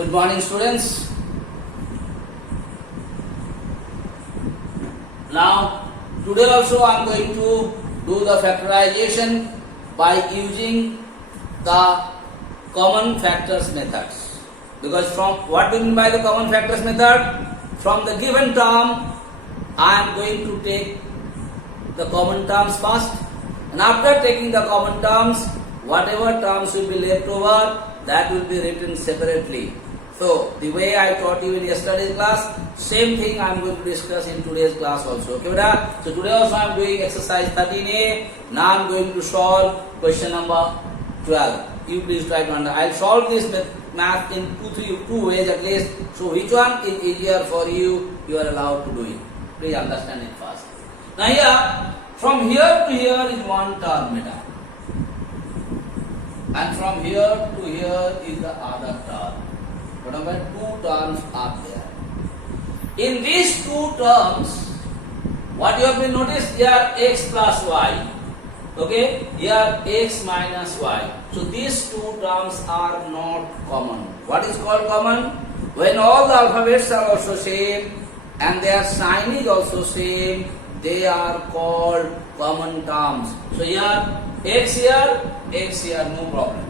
Good morning, students. Now, today also I am going to do the factorization by using the common factors methods. Because from what do you mean by the common factors method? From the given term, I am going to take the common terms first, and after taking the common terms, whatever terms will be left over, that will be written separately. So, the way I taught you in yesterday's class, same thing I am going to discuss in today's class also. Okay, beta? So, today also I am doing exercise 13A. Now I am going to solve question number 12. You please try to understand. I will solve this math in two ways at least. So, which one is easier for you, you are allowed to do it. Please understand it fast. Now here, from here to here is one term, beta. And from here to here is the other term. Whatever two terms are there. In these two terms, what you have been noticed here, x plus y. Okay, here x minus y. So these two terms are not common. What is called common? When all the alphabets are also same and their sign is also same, they are called common terms. So here x here, no problem.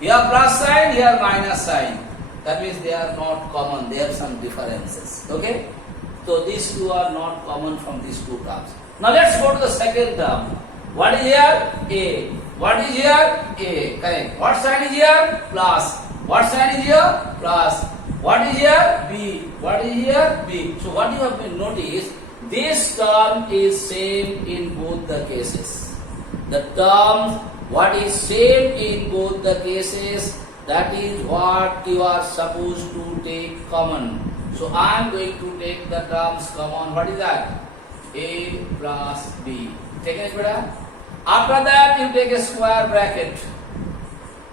Here plus sign, here minus sign. That means they are not common, they have some differences. Okay? So these two are not common from these two terms. Now let's go to the second term. What is here? A. What is here? A. Correct. What sign is here? Plus. What sign is here? Plus. What is here? B. What is here? B. So what you have been noticed, this term is same in both the cases. The term, what is same in both the cases, that is what you are supposed to take common. So I am going to take the terms common. What is that? A plus B. Take it, beta. After that you take a square bracket.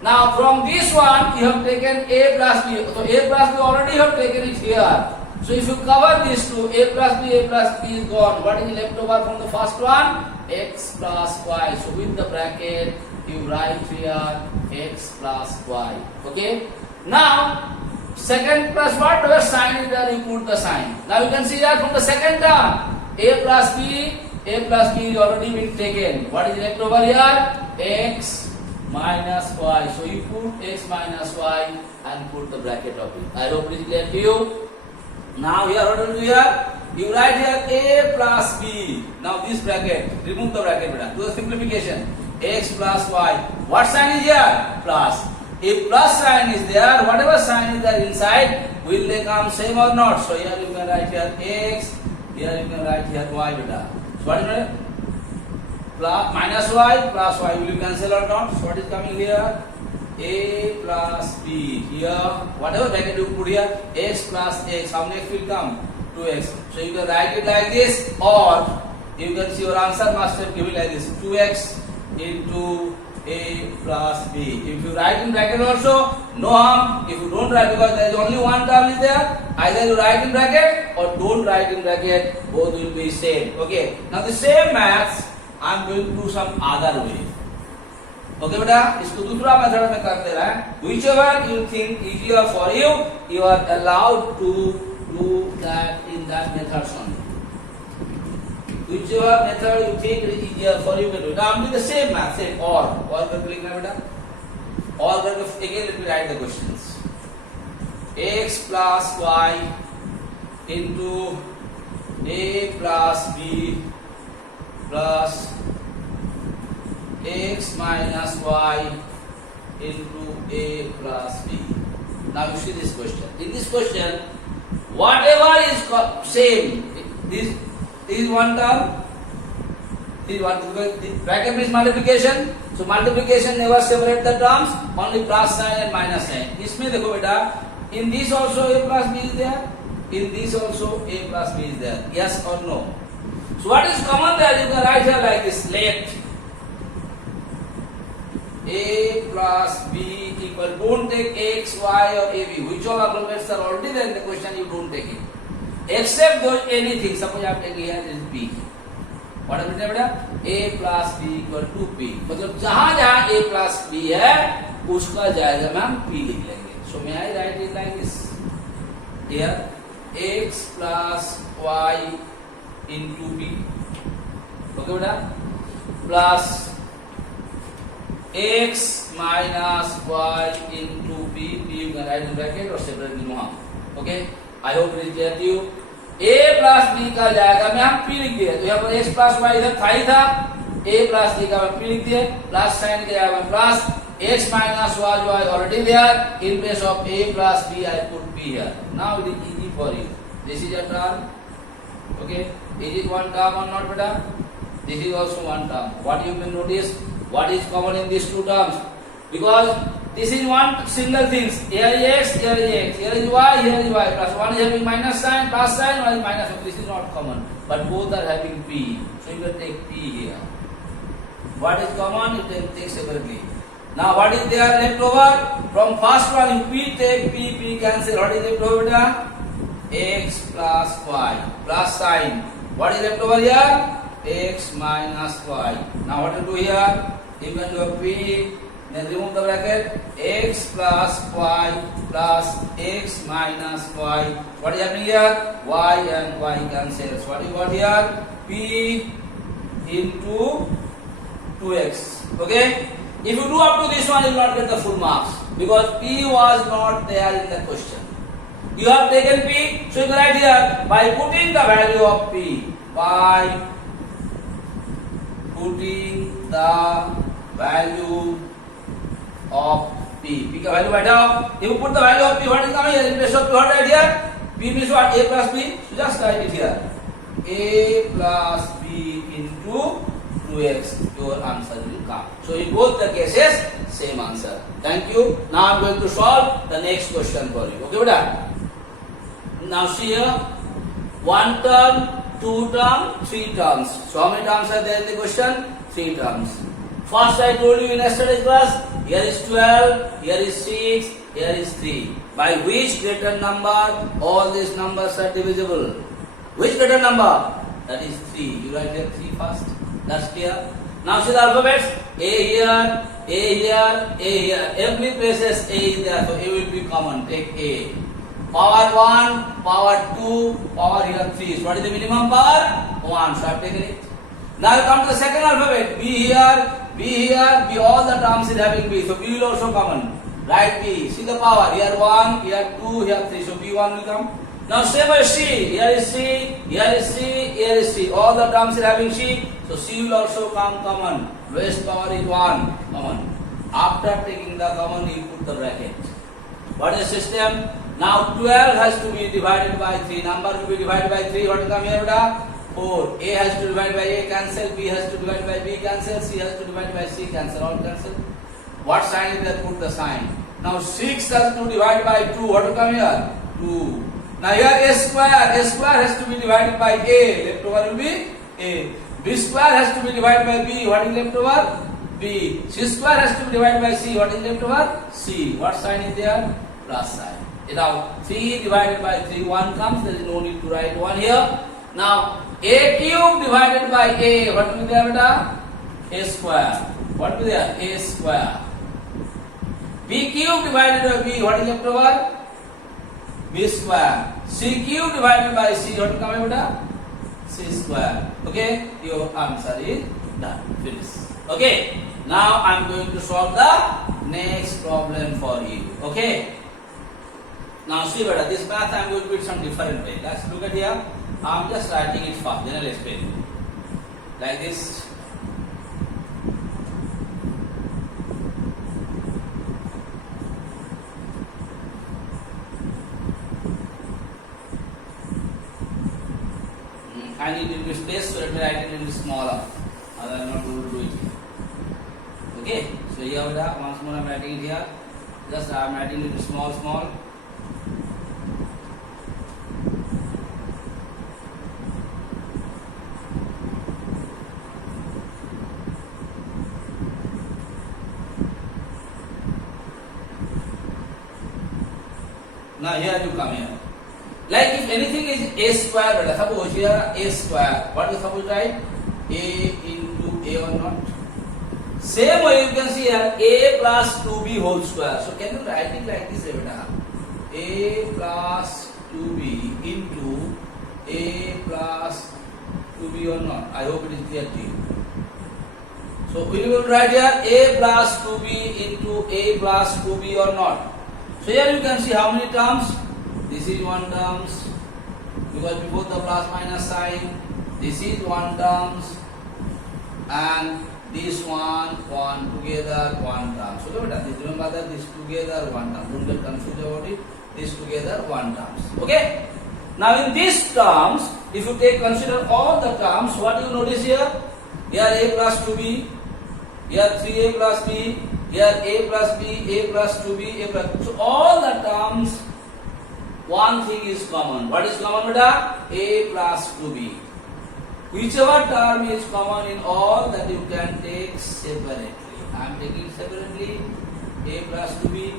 Now from this one you have taken A plus B. So A plus B already you have taken it here. So if you cover these two, A plus B is gone. What is left over from the first one? X plus y. So with the bracket you write here x plus y. Okay. Now second plus whatever sign is there, you put the sign. Now you can see that from the second term, A plus B is already been taken. What is left over here? X minus y. So you put x minus y and put the bracket of it. I hope it is clear to you. Now here what will do here? You write here A plus B. Now this bracket, remove the bracket, beta. Do the simplification. X plus y. What sign is here? Plus. If plus sign is there, whatever sign is there inside, will they come same or not? So here you can write here x, here you can write here y, beta. So what is it? Plus, minus y plus y. Will you cancel or not? So what is coming here? A plus B. Here, whatever bracket you put here, x plus x. How next will come? 2x. So you can write it like this, or you can see your answer must have given like this, 2x into A plus B. If you write in bracket also, no harm. If you don't write, because there is only one term is there, either you write in bracket or don't write in bracket, both will be same. Okay. Now the same maths I am going to do some other way. Okay, beta. इसको दूसरा method में करते रहे. Whichever you think easier for you, you are allowed to do that in that method only. Whichever method you think is easier for you, can do it. Now I'm doing the same math, same or करके लिखना बेटा. Or करके again let me write the questions. X plus y into A plus B plus x minus y into A plus B. Now you see this question. In this question, whatever is same, this is one term, this is one, because the bracket is multiplication. So multiplication never separate the terms, only plus sign and minus sign. इसमें देखो बेटा, in this also A plus B is there, in this also A plus B is there. Yes or no? So what is common there? You can write here like this. Let A plus B equal. Don't take x, y or AB. Which all alphabets are already there in the question, you don't take it. Except those anything. Suppose I take here is B. What is it बेटा? A plus B equal to B. मतलब जहाँ जहाँ A plus B है उसका जाएगा ma'am P लिख लेंगे. So may I write it like this? Here x plus y into b. Okay, beta? Plus x minus y into b. B you can write in bracket or separately no harm. Okay? I hope it is clear to you. a plus b का जाएगा में हम p लिख दिए तो यहाँ पर x plus y इधर था ही था a plus b का मैं p लिख दिए प्लस साइन के जाएगा plus x minus y already there in place of a plus b I put p here. Now it is easy for you. This is a term. Okay, is it one term or not, beta? This is also one term. What you can notice? What is common in these two terms? Because this is one single thing. Here is x, here is x, here is y, here is y. Plus one is having minus sign, plus sign, one is minus. So this is not common, but both are having p. So you can take p here. What is common? You can take separately. Now what is there left over? From first one, if we take p cancel. What is left over beta? X plus y plus sign. What is left over here? X minus y. Now what to do here? You can do a p, then remove the bracket. X plus y plus x minus y. What is happening here? Y and y cancels. What you got here? P into 2x. Okay? If you do up to this one, you will not get the full marks because p was not there in the question. You have taken p, so you can write here by putting the value of p. By putting the value of p. P का value बैठा. If you put the value of p, what is coming here? In place of p, what write here? P means what? A plus b. So just write it here. A plus b into 2x. Your answer will come. So in both the cases, same answer. Thank you. Now I am going to solve the next question for you. Okay, beta? Now see here. One term, two term, three terms. So how many terms are there in the question? Three terms. First I told you in yesterday's class, here is 12, here is 6, here is 3. By which greater number all these numbers are divisible? Which greater number? That is 3. You write here 3 first. That's clear. Now see the alphabets. A here, A here, A here. Every places A is there, so A will be common. Take A. Power 1, power 2, power here 3. So what is the minimum power? 1. So I have taken it. Now you come to the second alphabet. B here, B here, B. All the terms is having B. So B will also common. Write B. See the power. Here 1, here 2, here 3. So B1 will come. Now same as C. Here is C, here is C, here is C. All the terms are having C. So C will also come common. Lowest power is 1 common. After taking the common, you put the bracket. What is the system? Now 12 has to be divided by 3. Number will be divided by 3. What will come here, beta? 4. A has to divide by A, cancel. B has to divide by B, cancel. C has to divide by C, cancel. All cancel. What sign is there? Put the sign. Now 6 has to divide by 2. What will come here? 2. Now here A square. A square has to be divided by A. Left over will be A. B square has to be divided by B. What is left over? B. C square has to be divided by C. What is left over? C. What sign is there? Plus sign. Now 3 divided by 3, 1 comes. There is no need to write 1 here. Now A cube divided by A. What will be there, beta? A square. What will be there? A square. B cube divided by B. What is left over? B square. C cube divided by C. What will come here, beta? C square. Okay? Your answer is done. Finish. Okay? Now I am going to solve the next problem for you. Okay? Now see beta, this math I am going to do it some different way. Let's look at here. I am just writing it first, then I will explain. Like this. I need a little bit space, so let me write it a little bit smaller. Otherwise I am not able to do it. Okay? So here beta, once more I am writing it here. Just I am writing a little bit small. Now here you come here. Like if anything is A square, beta, suppose here A square. What is suppose write? A into A or not? Same way you can see here A plus 2B whole square. So can you write it like this, beta? a plus 2b into a plus 2b or not. I hope it is clear to you. So we will write here a plus 2b into a plus 2b or not. So here you can see how many terms. This is one terms because before the plus minus sign. This is one terms and this one together one term. So remember that this together one term. Don't get confused about it. This together one terms. Okay. Now in these terms, if you consider all the terms, what you notice here? Here a plus 2b, here 3a plus b, here a plus b, a plus 2b, a plus. So all the terms, one thing is common. What is common, beta? A plus 2b. Whichever term is common in all, that you can take separately. I am taking separately a plus 2b.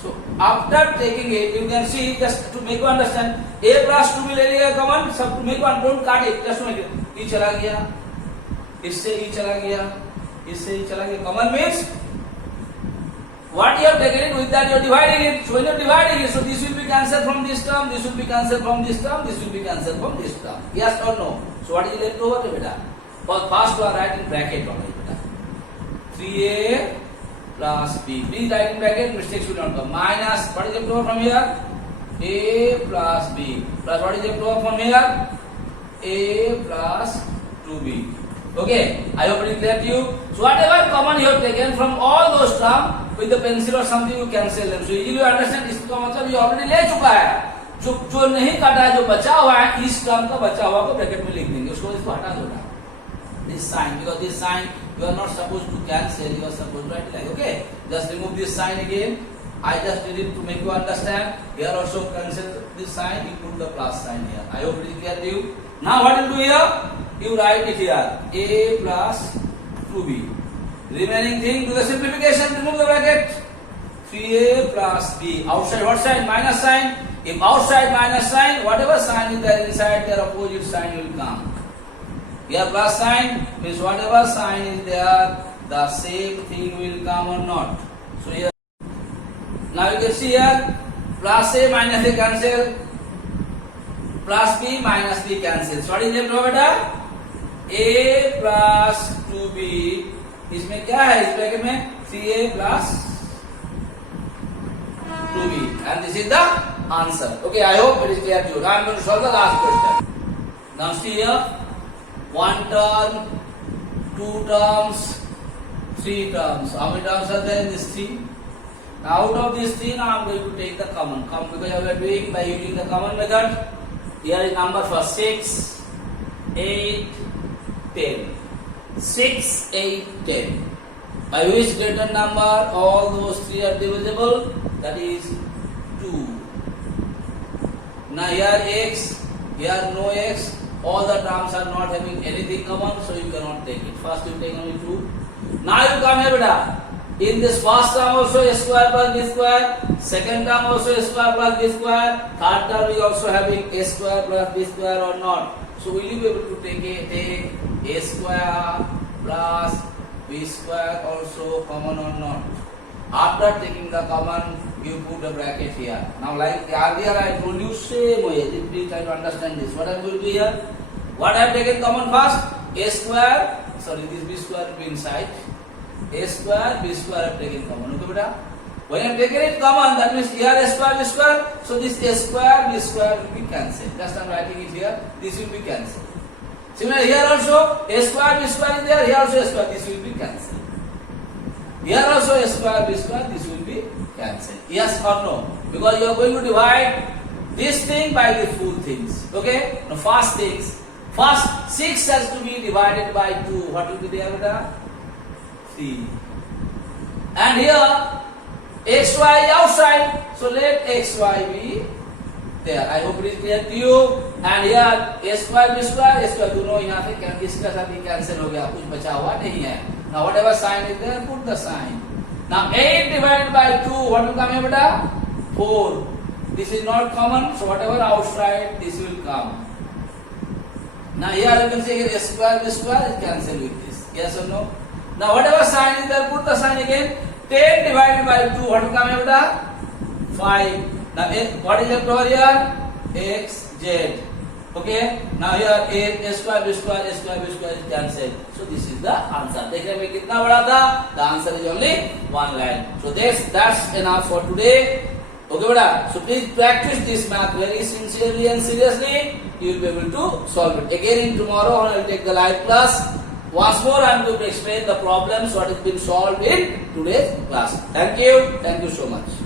So after taking it, you can see, just to make you understand, a plus 2b ले लिया common. सब to make one, don't cut it, just to make it. E चला गया, इससे e चला गया, इससे e चला गया. Common means what you have taken it, with that you are dividing it. So when you are dividing it, so this will be cancelled from this term, this will be cancelled from this term, this will be cancelled from this term. Yes or no? So what is left over, beta? First you are writing bracket only, beta. 3a plus b. Please write in bracket, mistakes will not come. Minus, what is left over from here? A plus b. Plus what is left over from here? A plus 2b. Okay, I hope it is clear to you. So whatever common you have taken from all those terms, with the pencil or something you cancel them. So easily you understand, इसका मतलब ये already ले चुका है. जो नहीं काटा है, जो बचा हुआ है, इस टर्म का बचा हुआ को ब्रैकेट में लिख देंगे. उसको इसको हटा दो ना. This sign, because this sign you are not supposed to cancel, you are supposed to write like, okay. Just remove this sign again. I just did it to make you understand. Here also cancel this sign, you put the plus sign here. I hope it is clear to you. Now what you do here? You write it here, a plus 2b. Remaining thing, do the simplification, remove the bracket. 3a plus b. Outside what sign? Minus sign. If outside minus sign, whatever sign is there inside, their opposite sign will come. Here plus sign means whatever sign is there, the same thing will come or not. So here, now you can see here, plus a minus a cancel, plus b minus b cancel. So what is left over there? A plus 2b. इसमें क्या है? इस bracket में 3a plus 2b, and this is the answer. Okay, I hope it is clear to you. Now I am going to solve the last question. Now see here, one term, two terms, three terms. How many terms are there in this three? Now out of these three, now I am going to take the common. Because we are doing by using the common method. Here is number for 6, 8, 10. 6, 8, 10. By which greater number all those three are divisible? That is 2. Now here x, here no x. All the terms are not having anything common, so you cannot take it. First you take only 2. Now you come here, beta. In this first term also a square plus b square. Second term also a square plus b square. Third term we also having a square plus b square or not. So will you be able to take a square plus b square also common or not? After taking the common, you put a bracket here. Now like earlier I told you, same way. Please try to understand this. What I am going to do here? What I have taken common first? A square, sorry, this b square will be inside. A square, b square I have taken common. Okay, beta? When I have taken it common, that means here a square, b square. So this a square, b square will be cancelled. Just I am writing it here. This will be cancelled. Similarly here also a square, b square is there. Here also a square. This will be cancelled. Here also a square, b square. This will be cancelled. Yes or no? Because you are going to divide this thing by the full things. Okay? Now first things. First 6 has to be divided by 2. What will be there, beta? 3. And here xy is outside, so let xy be there. I hope it is clear to you. And here a square b square, a square दोनों यहाँ से इसका साथ ही cancel हो गया, कुछ बचा हुआ नहीं है. Now whatever sign is there, put the sign. Now 8 divided by 2, what will come here, beta? 4. This is not common, so whatever outside, this will come. Now here you can say a square b square is cancelled with this. Yes or no? Now whatever sign is there, put the sign again. 10 divided by 2, what will come here, beta? 5. Now what is left over here? X, Z. Okay. Now here a square b square a square b square is cancelled. So this is the answer. देखने में कितना बड़ा था? The answer is only one line. So that's enough for today. Okay, beta. So please practice this math very sincerely and seriously. You will be able to solve it. Again in tomorrow I will take the live class. Once more I am going to explain the problems what has been solved in today's class. Thank you so much.